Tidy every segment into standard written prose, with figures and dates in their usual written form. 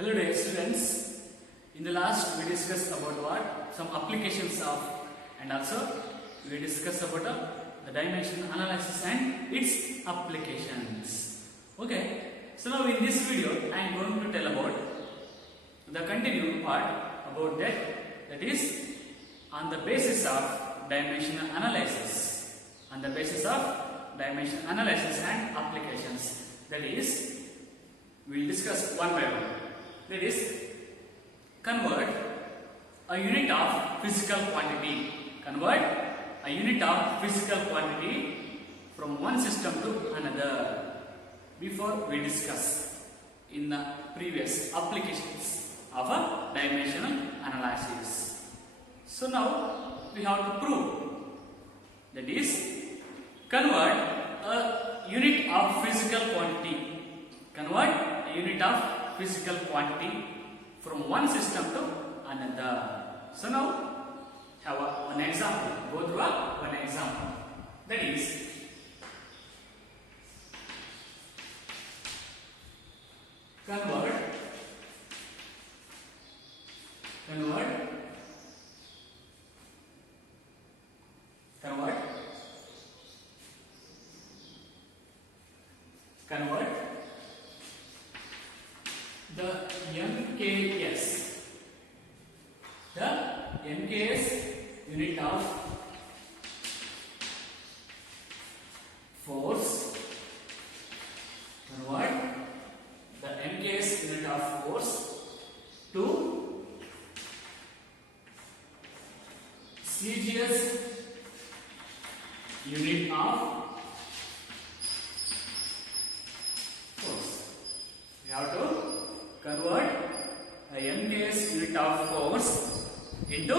Hello dear students. In the last we discussed about what? Some applications of, and also we discussed about the dimension analysis and its applications. Okay. So now in this video I am going to tell about the continued part about that is on the basis of dimensional analysis. On the basis of dimension analysis and applications. That is, we will discuss one by one. That is, convert a unit of physical quantity. Convert a unit of physical quantity from one system to another. Before we discuss in the previous applications of a dimensional analysis. So now we have to prove. That is, convert a unit of physical quantity. Convert a unit of physical quantity from one system to another. So now have one example. Go through one example. That is, convert the MKS unit of force. Convert the MKS unit of force to CGS unit of force. We have to convert a MKS unit of force into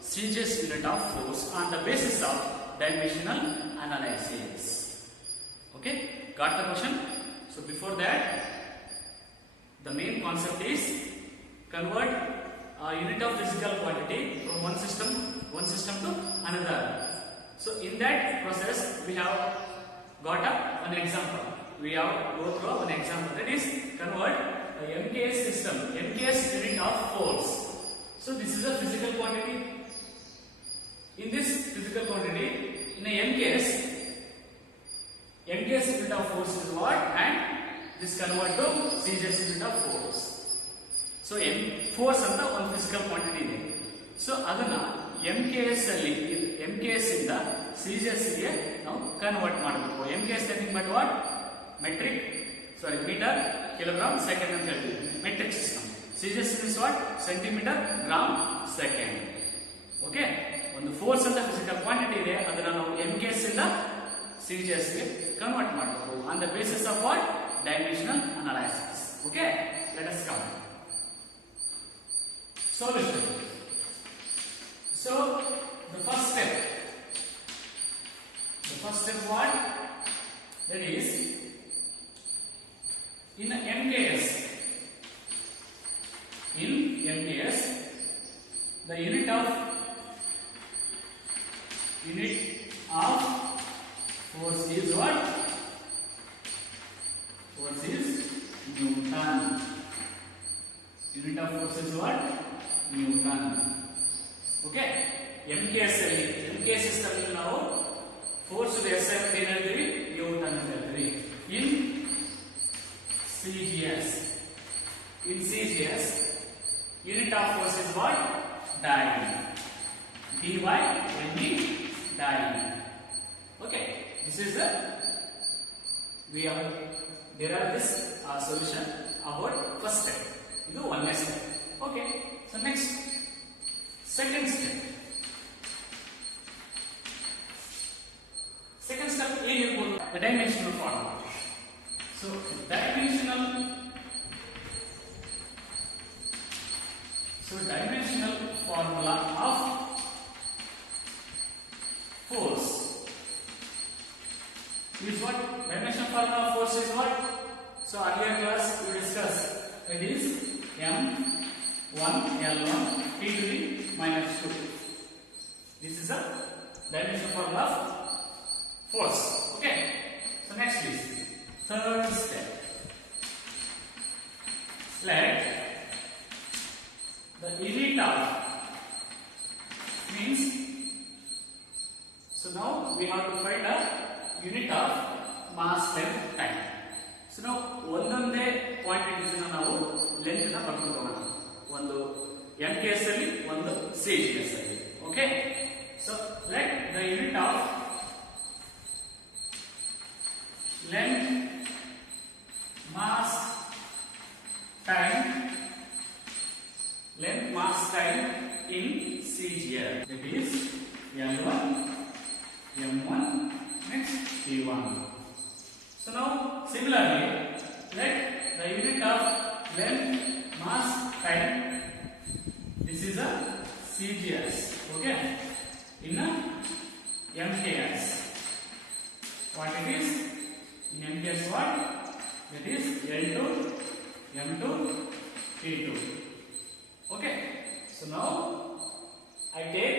CGS unit of force on the basis of dimensional analysis. Okay, got the question? So before that, the main concept is convert a unit of physical quantity from one system to another. So in that process, we have got an example. We have go through an example. That is, convert a MKS system, MKS unit of force. So this is a physical quantity. In this physical quantity, in a MKS unit of force is what, and this convert to CGS unit of force. So force anta one physical quantity ಇದೆ. So ಅದನ್ನ MKS ಅಲ್ಲಿ MKS ಇಂದ CGS ಗೆ ನಾವು convert ಮಾಡಬೇಕು. MKS nothing but what? meter, kilogram, second ಅಂತ ಹೇಳ್ತೀವಿ. Metric system. CGS is what? Centimeter, gram, second. Okay? ಒಂದು ಫೋರ್ಸ್ ಅಂತ ಫಿಸಿಕಲ್ ಕ್ವಾಂಟಿಟಿ ಇದೆ, ಅದನ್ನ ನಾವು MKS ಇಂದ CGS ಗೆ ಕನ್ವರ್ಟ್ ಮಾಡಬೇಕು on the basis of what? Dimensional analysis. Okay? Let us come. Solution. So the first step what? That is, in MKS, the unit of force is what? Force is Newton. Unit of force is what? Newton. Okay? MKS system ಅಲ್ಲಿ ನಾವು force SI ಅಂತ ಹೇಳ್ತೀವಿ, Newton ಅಂತ ಹೇಳ್ತೀವಿ. In CGS, unit of force is what? Dyne. DYNE, dyne. Okay, this is the derive this solution about first step. This is one step. Okay, so next, second step. Second step is the dimensional formula. So dimensional formula of force is what? Dimensional formula of force is what? So earlier class we discussed. It is M1L1 T to the minus 2. This is a dimensional formula of force. Okay. So next is third step. Let the unit of means, so now we have to find the unit of mass length time. So now ಒಂದೊಂದೇ quantities ನಾವು length ನ ಬರ್ಕೊಂಡು ಹೋಗೋಣ. ಒಂದು MKS ಅಲ್ಲಿ ಒಂದು CGS ಅಲ್ಲಿ. Okay, so let the unit of length mass time in CGS, that is L1 M1 next P1. So now similarly let the unit of length mass time, this is a CGS, okay, in a MKS, what it is in MKS, what that is L2 M2 P2. Okay, so now I take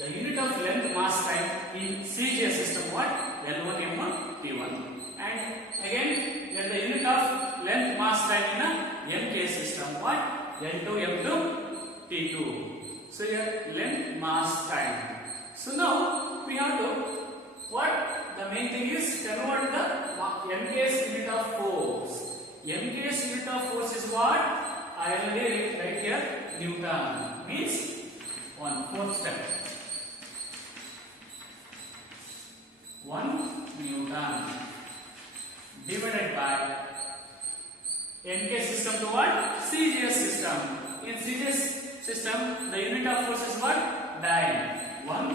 the unit of length mass time in CGS system, what L1 M1 P1, and again let the unit of length mass time in a MKS system, what L2 M2 P2. So here length mass time. So now we have to, what the main thing is, convert the MKS unit of force. MKS unit of force is what I already write here, Newton, means one fourth step, 1 Newton divided by MKS system to what CGS system. In CGS system the unit of force is what dyne, 1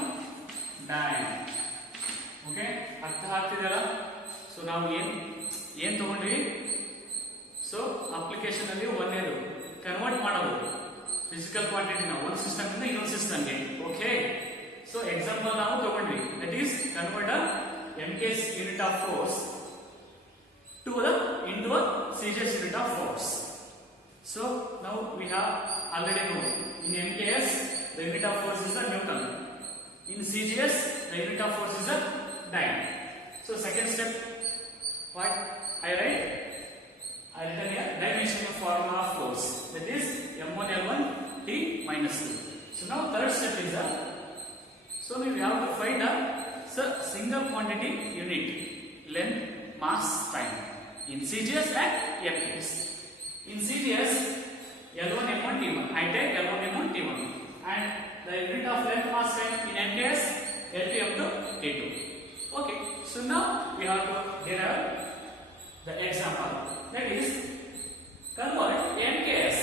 dyne. Okay, ಅರ್ಥ ಆಗ್ತಿದೆಯಲ್ಲ? So ನಾವು ಏನ್ ತಗೊಂಡ್ವಿ, so application ಅಲ್ಲಿ ಒಂದೇದು convert ಮಾಡೋದು physical ಕ್ವಾಂಟಿಟಿನ ಒಂದು system ಇಂದ ಇನ್ನೊಂದು ಸಿಸ್ಟಮ್ಗೆ. ಓಕೆ, ಸೊ ಎಕ್ಸಾಂಪಲ್ ನಾವು ತಗೊಂಡ್ವಿ, that is convert MKS unit of force into a CGS unit of force. So now we have already know in MKS the unit of force is a Newton, in CGS the unit of force is a dyne. So second step, what I write? I written here dimensional formula of force, that is M1 L1 T minus 2. So now third step is so we have to find a single quantity unit length mass time in CGS and MKS. In CGS L1 M1 T1, I take L1 M1 T1, and the unit of length mass time in MKS L2 M2 T2. Okay, so now we have to derive the example, that is convert MKS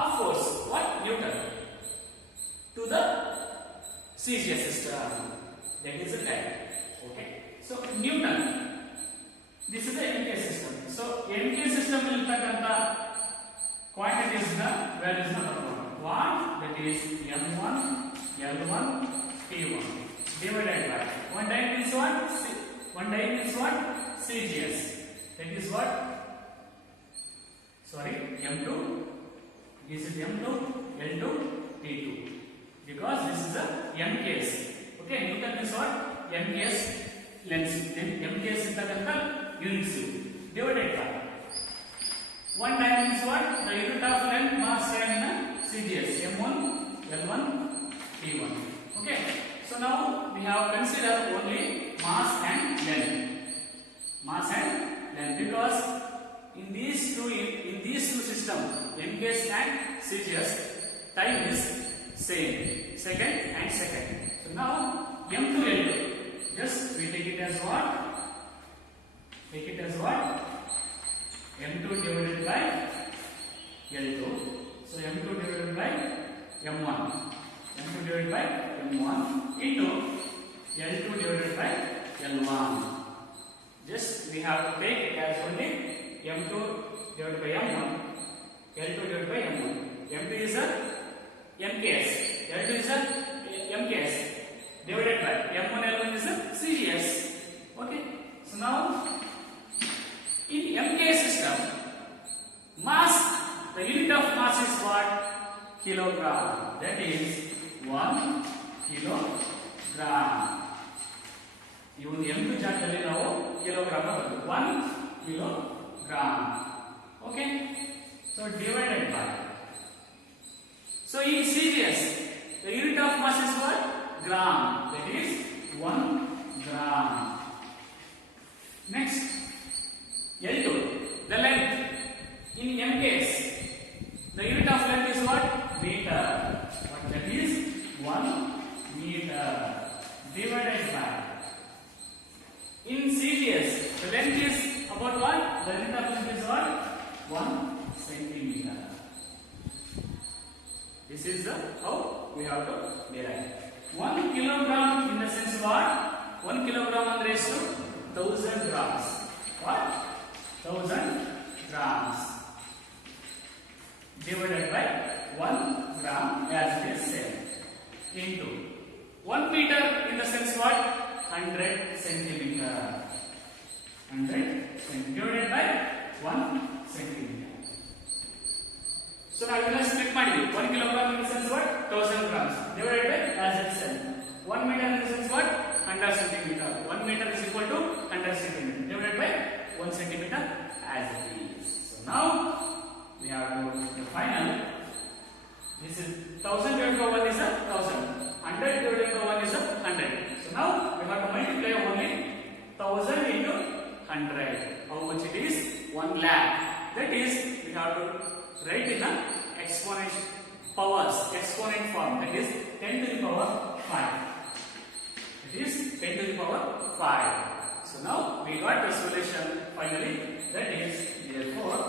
of force, what Newton, to the CGS system, that is a time. Okay, so Newton, this is the MKS system. So MKS system will iರ್ತಕ್ಕಂತ quantities na values na ಬರ್ಬೋದು. What that is M1 L1 T1 divided by one dyne is what CGS, that is what M2, this is M2 L2 T2, because this is a MKS. Okay, Newton is what MKS length, MKS ಇರ್ತಕ್ಕಂತ units divided by one dyne is what the unit of length mass time in a CGS, M1 L1 T1. Okay, so now we have considered only mass and length, because in these two systems, MKS and CGS, time is same, second. So now M2 L2, just we take it as what M2 divided by L2. So M2 divided by M1 into L2 divided by L1. Just we have to take it as only M2 divided by M1, L2 divided by M1. M2 is a MKS, L2 is a MKS divided by M1 L1 is a CGS. Okay, so now in MKS system, mass, the unit of mass is what? Kilogram. That is 1 kilogram. Even M2 ಜಾಗದಲ್ಲಿ ನಾವು kilogram ಬರುತ್ತೆ, 1 kilogram. Okay, so divided by gram. That is 1 gram. Next, L2, the length. In m case, the unit of length is what? Meter. What that is? 1 meter divided by. In CGS, the length is about what? The unit of length is what? 1 centimeter. This is how we have to derive. 1 kilogram in the sense what? 1 kilogram and raised to 1000 grams. What? 1000 grams divided by 1 gram as it is said into 1 meter in the sense what? 100 centimeter. 100 divided by 1 centimeter. So now we will split ಮಾಡಿದ್ವಿ 1 kilogram in the sense what? 1000 grams divided by as it said 1 meter in the sense what? 100 centimeter. 1 meter is equal to 100 centimeter divided by 1 centimeter as it is. So now we have to the final. This is 1000 divided by 1 is a 1000. 100 divided by 1 is a 100. So now we have to multiply only 1000 into 100. How much it is? 1 lakh. That is, we have to write in the exponential powers, exponent form. That is 10 to the power 5. It is 10 to the power 5. So now we got the solution finally. That is therefore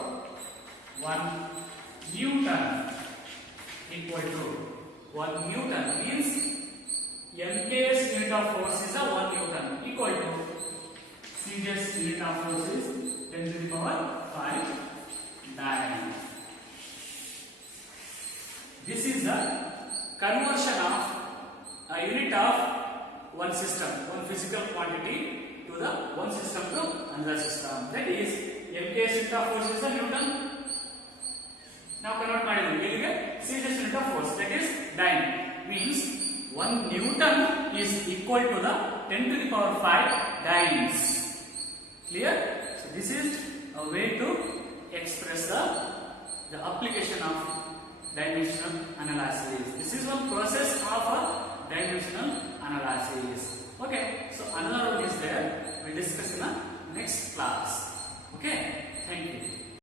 1 Newton equal to 1 Newton means MK's unit of force is a 1 Newton equal to CGS unit of force is 10 to the power 5 Newton. This is the conversion of a unit of one system, one physical quantity to the one system to another system. That is MK's unit of force is a Newton. Now convert ಮಾಡಿದ್ವಿ ಇಲ್ಲಿಗೆ CGS unit of force, that is dyne, means 1 Newton is equal to the 10 to the power 5 dynes. Clear? So this is a way to express the application of dimensional analysis. This is one process of a dimensional analysis. Okay, so another one is there. We discuss in the next class. Okay, thank you.